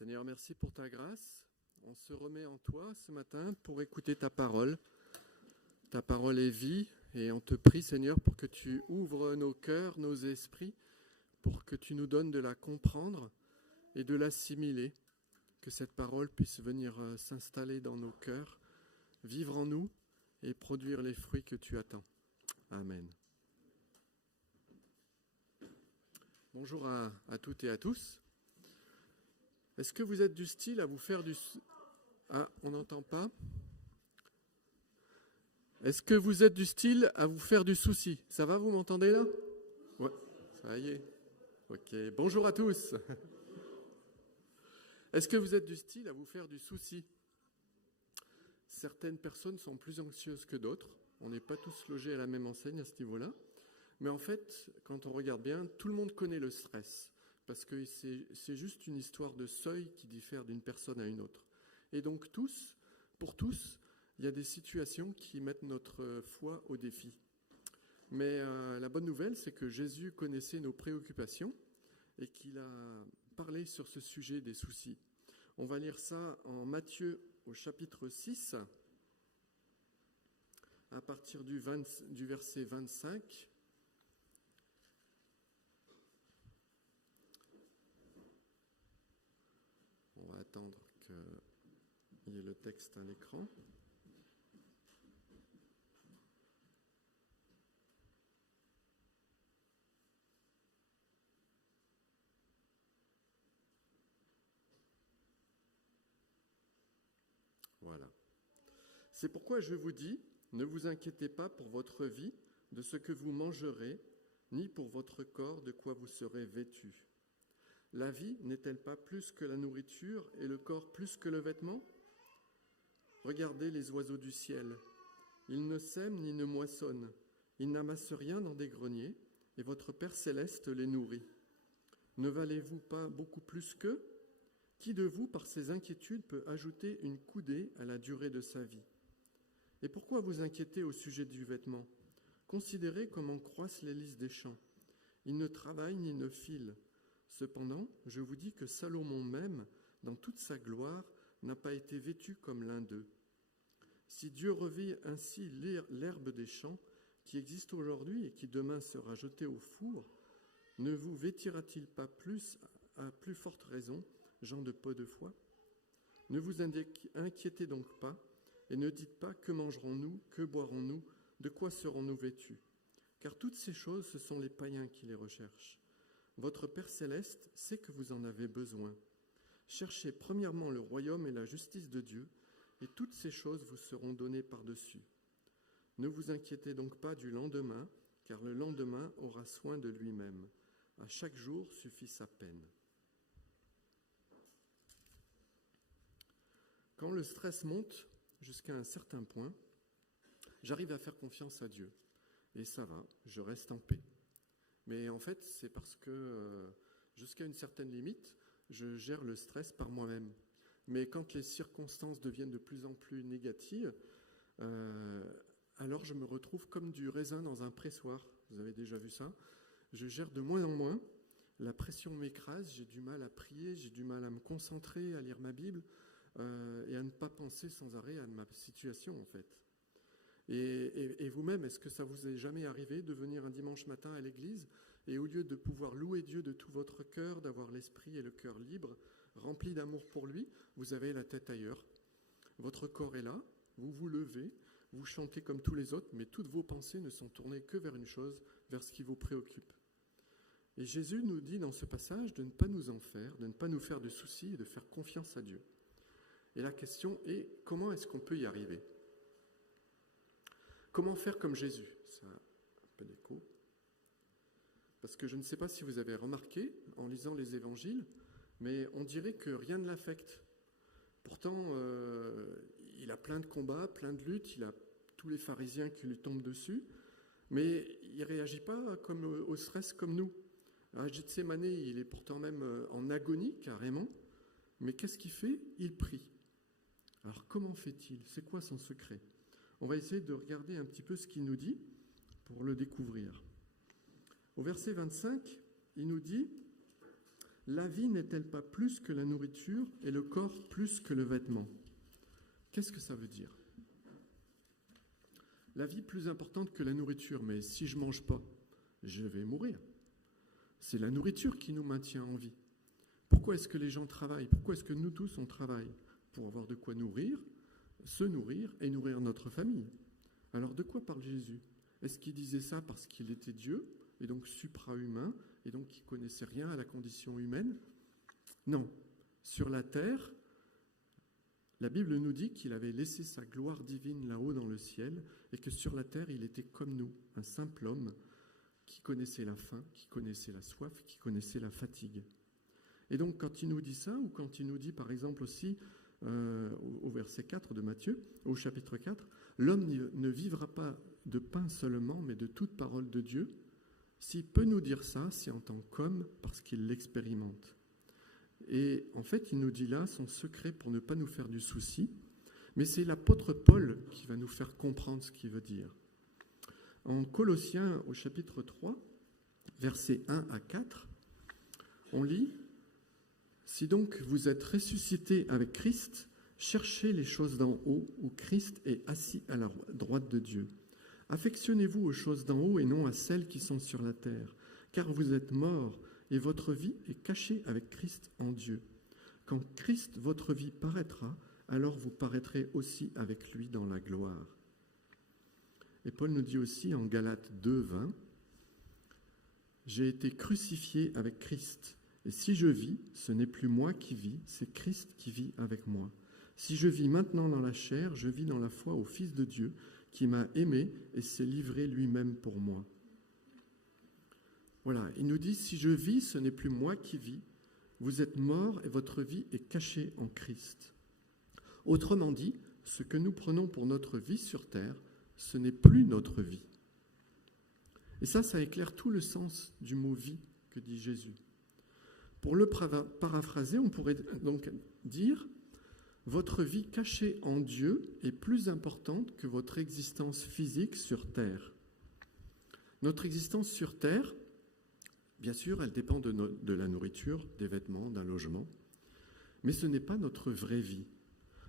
Seigneur, merci pour ta grâce. On se remet en toi ce matin pour écouter ta parole. Ta parole est vie et on te prie, Seigneur, pour que tu ouvres nos cœurs, nos esprits, pour que tu nous donnes de la comprendre et de l'assimiler. Que cette parole puisse venir s'installer dans nos cœurs, vivre en nous et produire les fruits que tu attends. Amen. Bonjour à toutes et à tous. Est-ce que vous êtes du style à vous faire du... Ah, on n'entend pas. Est-ce que vous êtes du style à vous faire du souci? Ça va, vous m'entendez là? Ouais, ça y est. Ok, bonjour à tous. Est-ce que vous êtes du style à vous faire du souci? Certaines personnes sont plus anxieuses que d'autres. On n'est pas tous logés à la même enseigne à ce niveau-là. Mais en fait, quand on regarde bien, tout le monde connaît le stress. Parce que c'est juste une histoire de seuil qui diffère d'une personne à une autre. Et donc pour tous, il y a des situations qui mettent notre foi au défi. Mais la bonne nouvelle, c'est que Jésus connaissait nos préoccupations et qu'il a parlé sur ce sujet des soucis. On va lire ça en Matthieu au chapitre 6, à partir du verset 25. On va attendre qu'il y ait le texte à l'écran. Voilà. C'est pourquoi je vous dis, ne vous inquiétez pas pour votre vie, de ce que vous mangerez, ni pour votre corps, de quoi vous serez vêtus. La vie n'est-elle pas plus que la nourriture et le corps plus que le vêtement? Regardez les oiseaux du ciel. Ils ne sèment ni ne moissonnent. Ils n'amassent rien dans des greniers, et votre Père céleste les nourrit. Ne valez-vous pas beaucoup plus qu'eux? Qui de vous, par ses inquiétudes, peut ajouter une coudée à la durée de sa vie? Et pourquoi vous inquiétez au sujet du vêtement? Considérez comment croissent les lys des champs. Ils ne travaillent ni ne filent. Cependant, je vous dis que Salomon même, dans toute sa gloire, n'a pas été vêtu comme l'un d'eux. Si Dieu revêt ainsi l'herbe des champs, qui existe aujourd'hui et qui demain sera jetée au four, ne vous vêtira-t-il pas plus, à plus forte raison, gens de peu de foi? Ne vous inquiétez donc pas, et ne dites pas que mangerons-nous, que boirons-nous, de quoi serons-nous vêtus? Car toutes ces choses, ce sont les païens qui les recherchent. Votre Père céleste sait que vous en avez besoin. Cherchez premièrement le royaume et la justice de Dieu, et toutes ces choses vous seront données par-dessus. Ne vous inquiétez donc pas du lendemain, car le lendemain aura soin de lui-même. À chaque jour suffit sa peine. Quand le stress monte jusqu'à un certain point, j'arrive à faire confiance à Dieu. Et ça va, je reste en paix. Mais en fait, c'est parce que jusqu'à une certaine limite, je gère le stress par moi-même. Mais quand les circonstances deviennent de plus en plus négatives, alors je me retrouve comme du raisin dans un pressoir. Vous avez déjà vu ça? Je gère de moins en moins. La pression m'écrase, j'ai du mal à prier, j'ai du mal à me concentrer, à lire ma Bible et à ne pas penser sans arrêt à ma situation en fait. Et vous-même, est-ce que ça vous est jamais arrivé de venir un dimanche matin à l'église et au lieu de pouvoir louer Dieu de tout votre cœur, d'avoir l'esprit et le cœur libre, rempli d'amour pour lui, vous avez la tête ailleurs. Votre corps est là, vous vous levez, vous chantez comme tous les autres, mais toutes vos pensées ne sont tournées que vers une chose, vers ce qui vous préoccupe. Et Jésus nous dit dans ce passage de ne pas nous en faire, de ne pas nous faire de soucis et de faire confiance à Dieu. Et la question est, comment est-ce qu'on peut y arriver ? Comment faire comme Jésus? Ça a un peu d'écho. Parce que je ne sais pas si vous avez remarqué, en lisant les évangiles, mais on dirait que rien ne l'affecte. Pourtant, il a plein de combats, plein de luttes, il a tous les pharisiens qui lui tombent dessus, mais il ne réagit pas comme au stress comme nous. À Gethsémane, il est pourtant même en agonie, carrément, mais qu'est-ce qu'il fait? Il prie. Alors comment fait-il? C'est quoi son secret? On va essayer de regarder un petit peu ce qu'il nous dit pour le découvrir. Au verset 25, il nous dit « La vie n'est-elle pas plus que la nourriture et le corps plus que le vêtement? Qu'est-ce que ça veut dire? La vie plus importante que la nourriture, mais si je ne mange pas, je vais mourir. C'est la nourriture qui nous maintient en vie. Pourquoi est-ce que les gens travaillent? Pourquoi est-ce que nous tous, on travaille? Pour avoir de quoi nourrir, se nourrir et nourrir notre famille. Alors de quoi parle Jésus? Est-ce qu'il disait ça parce qu'il était Dieu, et donc supra-humain, et donc il ne connaissait rien à la condition humaine? Non. Sur la terre, la Bible nous dit qu'il avait laissé sa gloire divine là-haut dans le ciel, et que sur la terre, il était comme nous, un simple homme qui connaissait la faim, qui connaissait la soif, qui connaissait la fatigue. Et donc quand il nous dit ça, ou quand il nous dit par exemple aussi, au verset 4 de Matthieu, au chapitre 4, « L'homme ne vivra pas de pain seulement, mais de toute parole de Dieu », s'il peut nous dire ça, c'est en tant qu'homme, parce qu'il l'expérimente. Et en fait, il nous dit là son secret pour ne pas nous faire du souci, mais c'est l'apôtre Paul qui va nous faire comprendre ce qu'il veut dire. En Colossiens, au chapitre 3, versets 1 à 4, on lit « Si donc vous êtes ressuscités avec Christ, cherchez les choses d'en haut, où Christ est assis à la droite de Dieu. Affectionnez-vous aux choses d'en haut et non à celles qui sont sur la terre, car vous êtes morts et votre vie est cachée avec Christ en Dieu. Quand Christ, votre vie, paraîtra, alors vous paraîtrez aussi avec lui dans la gloire. » Et Paul nous dit aussi en Galates 2, 20, « J'ai été crucifié avec Christ, et si je vis, ce n'est plus moi qui vis, c'est Christ qui vit avec moi. Si je vis maintenant dans la chair, je vis dans la foi au Fils de Dieu, qui m'a aimé et s'est livré lui-même pour moi. » Voilà, il nous dit, si je vis, ce n'est plus moi qui vis, vous êtes morts et votre vie est cachée en Christ. Autrement dit, ce que nous prenons pour notre vie sur terre, ce n'est plus notre vie. Et ça éclaire tout le sens du mot « vie » que dit Jésus. Pour le paraphraser, on pourrait donc dire « Votre vie cachée en Dieu est plus importante que votre existence physique sur terre. » Notre existence sur terre, bien sûr, elle dépend de la nourriture, des vêtements, d'un logement, mais ce n'est pas notre vraie vie.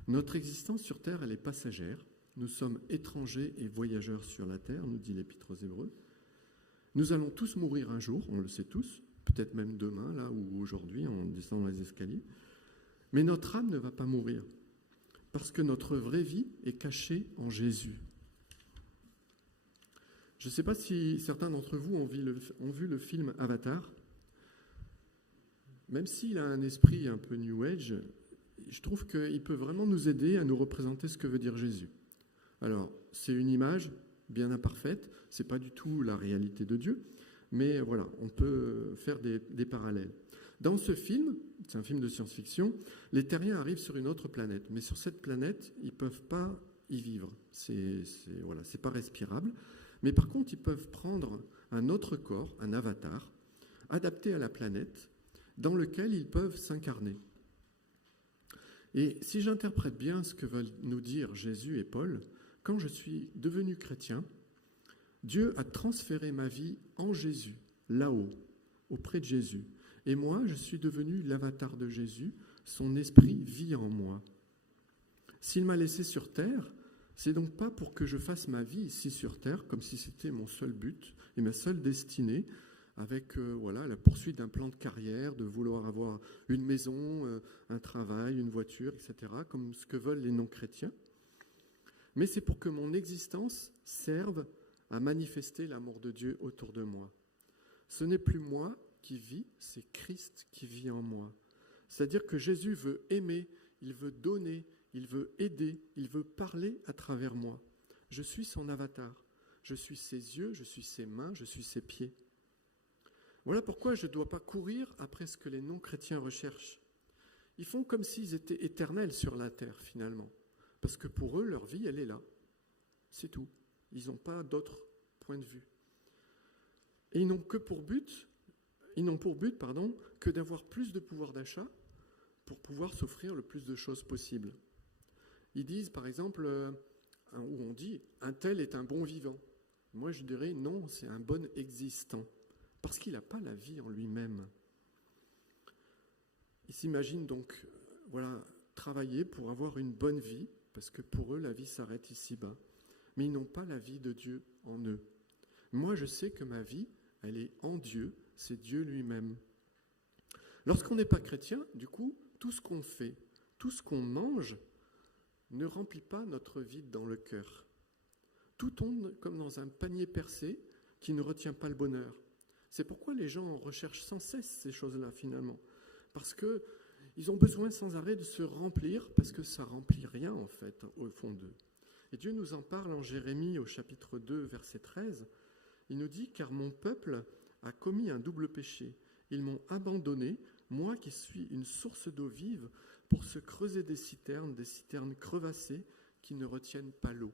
Notre existence sur terre, elle est passagère. Nous sommes étrangers et voyageurs sur la terre, nous dit l'Épître aux Hébreux. Nous allons tous mourir un jour, on le sait tous, peut-être même demain, là ou aujourd'hui, en descendant les escaliers. Mais notre âme ne va pas mourir, parce que notre vraie vie est cachée en Jésus. Je ne sais pas si certains d'entre vous ont vu le film Avatar. Même s'il a un esprit un peu New Age, je trouve qu'il peut vraiment nous aider à nous représenter ce que veut dire Jésus. Alors, c'est une image bien imparfaite, ce n'est pas du tout la réalité de Dieu, mais voilà, on peut faire des parallèles. Dans ce film, c'est un film de science-fiction, les terriens arrivent sur une autre planète, mais sur cette planète, ils ne peuvent pas y vivre. C'est pas respirable. Mais par contre, ils peuvent prendre un autre corps, un avatar, adapté à la planète, dans lequel ils peuvent s'incarner. Et si j'interprète bien ce que veulent nous dire Jésus et Paul, quand je suis devenu chrétien, Dieu a transféré ma vie en Jésus, là-haut, auprès de Jésus. Et moi, je suis devenu l'avatar de Jésus, son esprit vit en moi. S'il m'a laissé sur terre, c'est donc pas pour que je fasse ma vie ici sur terre, comme si c'était mon seul but et ma seule destinée, avec la poursuite d'un plan de carrière, de vouloir avoir une maison, un travail, une voiture, etc., comme ce que veulent les non-chrétiens. Mais c'est pour que mon existence serve à manifester l'amour de Dieu autour de moi. Ce n'est plus moi qui vis, c'est Christ qui vit en moi. C'est-à-dire que Jésus veut aimer, il veut donner, il veut aider, il veut parler à travers moi. Je suis son avatar. Je suis ses yeux, je suis ses mains, je suis ses pieds. Voilà pourquoi je ne dois pas courir après ce que les non-chrétiens recherchent. Ils font comme s'ils étaient éternels sur la terre, finalement. Parce que pour eux, leur vie, elle est là. C'est tout. Ils n'ont pas d'autre point de vue. Et ils n'ont pour but que d'avoir plus de pouvoir d'achat pour pouvoir s'offrir le plus de choses possibles. Ils disent, par exemple, où on dit « un tel est un bon vivant ». Moi, je dirais non, c'est un bon existant, parce qu'il n'a pas la vie en lui-même. Ils s'imaginent donc travailler pour avoir une bonne vie, parce que pour eux, la vie s'arrête ici-bas. Mais ils n'ont pas la vie de Dieu en eux. Moi, je sais que ma vie, elle est en Dieu, c'est Dieu lui-même. Lorsqu'on n'est pas chrétien, du coup, tout ce qu'on fait, tout ce qu'on mange, ne remplit pas notre vide dans le cœur. Tout tombe comme dans un panier percé qui ne retient pas le bonheur. C'est pourquoi les gens recherchent sans cesse ces choses-là finalement. Parce qu'ils ont besoin sans arrêt de se remplir, parce que ça ne remplit rien en fait au fond d'eux. Et Dieu nous en parle en Jérémie au chapitre 2, verset 13. Il nous dit « Car mon peuple a commis un double péché. Ils m'ont abandonné, moi qui suis une source d'eau vive, pour se creuser des citernes crevassées qui ne retiennent pas l'eau. »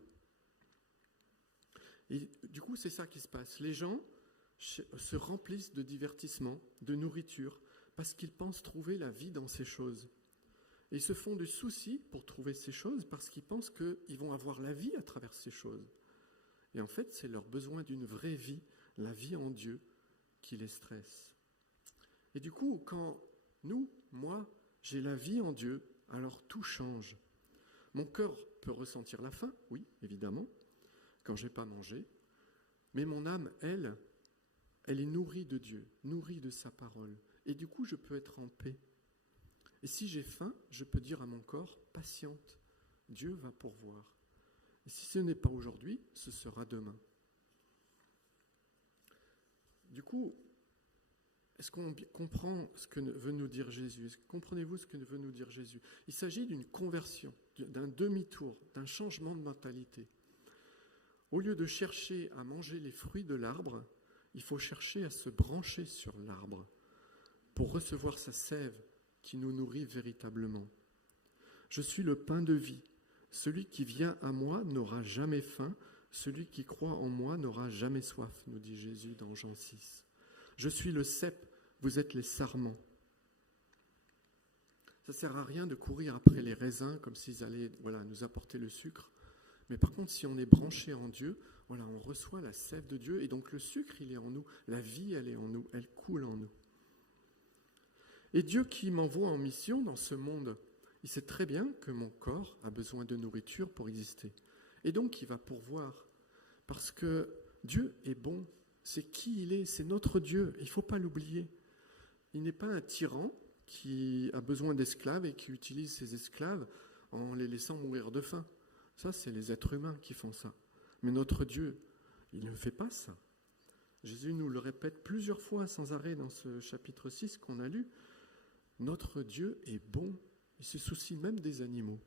Et du coup, c'est ça qui se passe. Les gens se remplissent de divertissements, de nourriture, parce qu'ils pensent trouver la vie dans ces choses. Et ils se font du souci pour trouver ces choses parce qu'ils pensent qu'ils vont avoir la vie à travers ces choses. Et en fait, c'est leur besoin d'une vraie vie, la vie en Dieu, qui les stresse. Et du coup, quand moi, j'ai la vie en Dieu, alors tout change. Mon cœur peut ressentir la faim, oui, évidemment, quand je n'ai pas mangé. Mais mon âme, elle est nourrie de Dieu, nourrie de sa parole. Et du coup, je peux être en paix. Et si j'ai faim, je peux dire à mon corps, patiente, Dieu va pourvoir. Et si ce n'est pas aujourd'hui, ce sera demain. Du coup, est-ce qu'on comprend ce que veut nous dire Jésus ? Comprenez-vous ce que veut nous dire Jésus ? Il s'agit d'une conversion, d'un demi-tour, d'un changement de mentalité. Au lieu de chercher à manger les fruits de l'arbre, il faut chercher à se brancher sur l'arbre pour recevoir sa sève qui nous nourrit véritablement. Je suis le pain de vie. Celui qui vient à moi n'aura jamais faim. Celui qui croit en moi n'aura jamais soif, nous dit Jésus dans Jean 6. Je suis le cep, vous êtes les sarments. Ça ne sert à rien de courir après les raisins comme s'ils allaient nous apporter le sucre. Mais par contre, si on est branché en Dieu, on reçoit la sève de Dieu. Et donc le sucre, il est en nous. La vie, elle est en nous. Elle coule en nous. Et Dieu qui m'envoie en mission dans ce monde, il sait très bien que mon corps a besoin de nourriture pour exister. Et donc, il va pourvoir. Parce que Dieu est bon. C'est qui il est, c'est notre Dieu. Il ne faut pas l'oublier. Il n'est pas un tyran qui a besoin d'esclaves et qui utilise ses esclaves en les laissant mourir de faim. Ça, c'est les êtres humains qui font ça. Mais notre Dieu, il ne fait pas ça. Jésus nous le répète plusieurs fois sans arrêt dans ce chapitre 6 qu'on a lu. Notre Dieu est bon. Il se soucie même des animaux.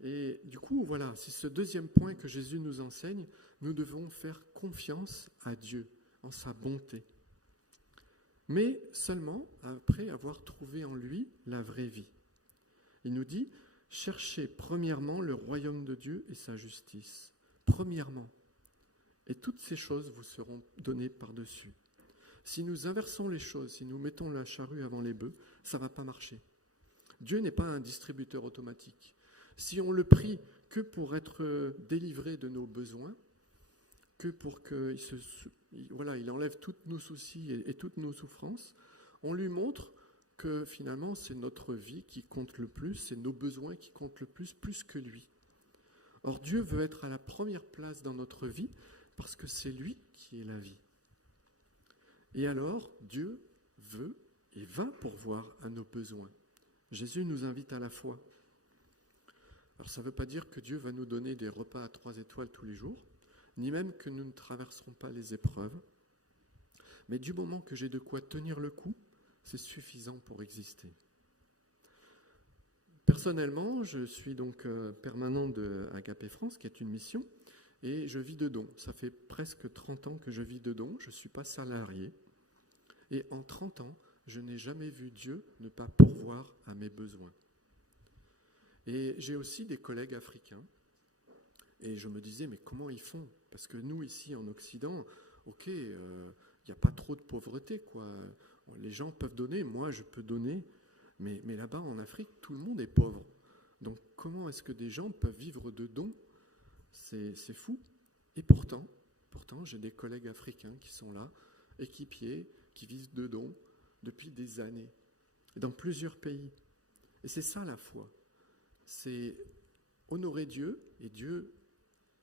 Et du coup, c'est ce deuxième point que Jésus nous enseigne. Nous devons faire confiance à Dieu en sa bonté. Mais seulement après avoir trouvé en lui la vraie vie. Il nous dit, cherchez premièrement le royaume de Dieu et sa justice. Premièrement. Et toutes ces choses vous seront données par-dessus. Si nous inversons les choses, si nous mettons la charrue avant les bœufs, ça ne va pas marcher. Dieu n'est pas un distributeur automatique. Si on le prie que pour être délivré de nos besoins, que pour qu'il enlève tous nos soucis et toutes nos souffrances, on lui montre que finalement c'est notre vie qui compte le plus, c'est nos besoins qui comptent le plus que lui. Or Dieu veut être à la première place dans notre vie parce que c'est lui qui est la vie. Et alors Dieu veut et va pourvoir à nos besoins. Jésus nous invite à la foi. Alors ça ne veut pas dire que Dieu va nous donner des repas à 3 étoiles tous les jours, ni même que nous ne traverserons pas les épreuves. Mais du moment que j'ai de quoi tenir le coup, c'est suffisant pour exister. Personnellement, je suis donc permanent de Agapé France, qui est une mission, et je vis de dons. Ça fait presque 30 ans que je vis de dons, je ne suis pas salarié. Et en 30 ans, je n'ai jamais vu Dieu ne pas pourvoir à mes besoins. Et j'ai aussi des collègues africains. Et je me disais, mais comment ils font ? Parce que nous, ici en Occident, il n'y a pas trop de pauvreté, quoi. Les gens peuvent donner, moi je peux donner, mais là-bas en Afrique, tout le monde est pauvre. Donc comment est-ce que des gens peuvent vivre de dons ? C'est fou. Et pourtant, j'ai des collègues africains qui sont là, équipiers, qui vivent de dons, depuis des années, dans plusieurs pays. Et c'est ça la foi. C'est honorer Dieu, et Dieu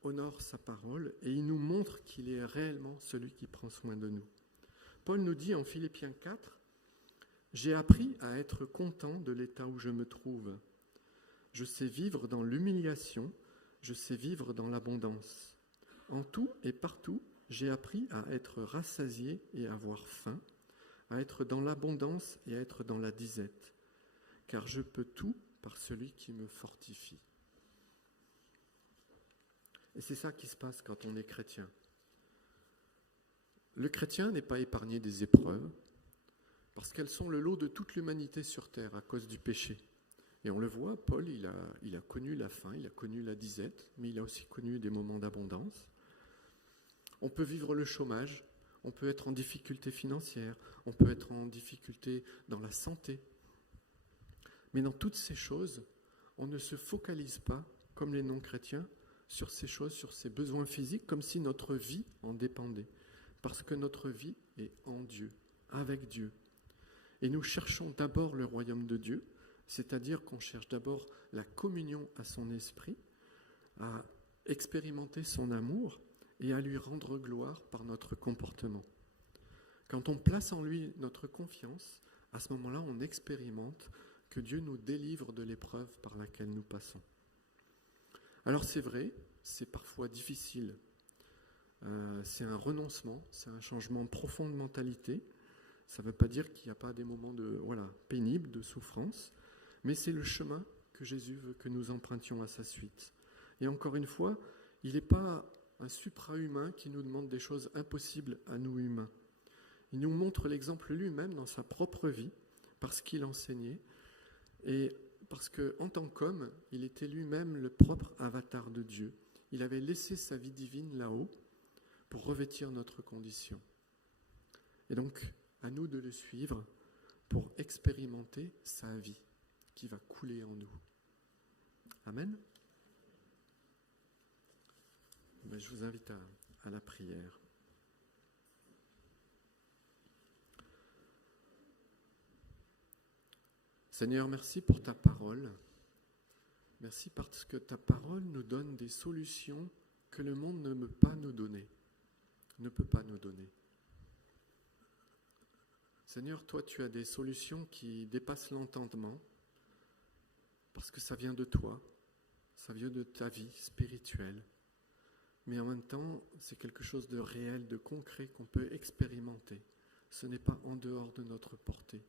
honore sa parole, et il nous montre qu'il est réellement celui qui prend soin de nous. Paul nous dit en Philippiens 4, « J'ai appris à être content de l'état où je me trouve. Je sais vivre dans l'humiliation, je sais vivre dans l'abondance. En tout et partout, j'ai appris à être rassasié et à avoir faim, à être dans l'abondance et à être dans la disette, car je peux tout par celui qui me fortifie. » Et c'est ça qui se passe quand on est chrétien. Le chrétien n'est pas épargné des épreuves, parce qu'elles sont le lot de toute l'humanité sur terre à cause du péché. Et on le voit, Paul, il a connu la faim, il a connu la disette, mais il a aussi connu des moments d'abondance. On peut vivre le chômage, on peut être en difficulté financière, on peut être en difficulté dans la santé. Mais dans toutes ces choses, on ne se focalise pas, comme les non-chrétiens, sur ces choses, sur ces besoins physiques, comme si notre vie en dépendait. Parce que notre vie est en Dieu, avec Dieu. Et nous cherchons d'abord le royaume de Dieu, c'est-à-dire qu'on cherche d'abord la communion à son esprit, à expérimenter son amour et à lui rendre gloire par notre comportement. Quand on place en lui notre confiance, à ce moment-là, on expérimente que Dieu nous délivre de l'épreuve par laquelle nous passons. Alors c'est vrai, c'est parfois difficile. C'est un renoncement, c'est un changement profond de mentalité. Ça ne veut pas dire qu'il n'y a pas des moments pénibles, de souffrance, mais c'est le chemin que Jésus veut que nous empruntions à sa suite. Et encore une fois, il n'est pas un supra-humain qui nous demande des choses impossibles à nous humains. Il nous montre l'exemple lui-même dans sa propre vie, parce qu'il enseignait, et parce qu'en tant qu'homme, il était lui-même le propre avatar de Dieu. Il avait laissé sa vie divine là-haut pour revêtir notre condition. Et donc, à nous de le suivre pour expérimenter sa vie qui va couler en nous. Amen. Je vous invite à la prière. Seigneur, merci pour ta parole. Merci parce que ta parole nous donne des solutions que le monde ne peut pas nous donner. Seigneur, toi, tu as des solutions qui dépassent l'entendement parce que ça vient de toi, ça vient de ta vie spirituelle. Mais en même temps, c'est quelque chose de réel, de concret qu'on peut expérimenter. Ce n'est pas en dehors de notre portée.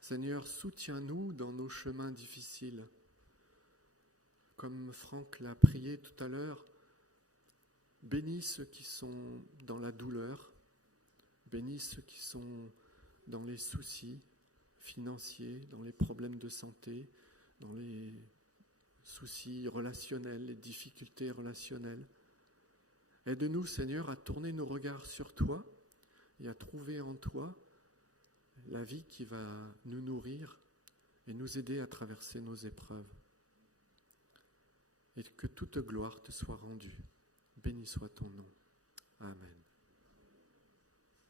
Seigneur, soutiens-nous dans nos chemins difficiles. Comme Franck l'a prié tout à l'heure, bénis ceux qui sont dans la douleur, bénis ceux qui sont dans les soucis financiers, dans les problèmes de santé, dans les soucis relationnels, les difficultés relationnelles. Aide-nous, Seigneur, à tourner nos regards sur toi et à trouver en toi la vie qui va nous nourrir et nous aider à traverser nos épreuves. Et que toute gloire te soit rendue. Béni soit ton nom. Amen.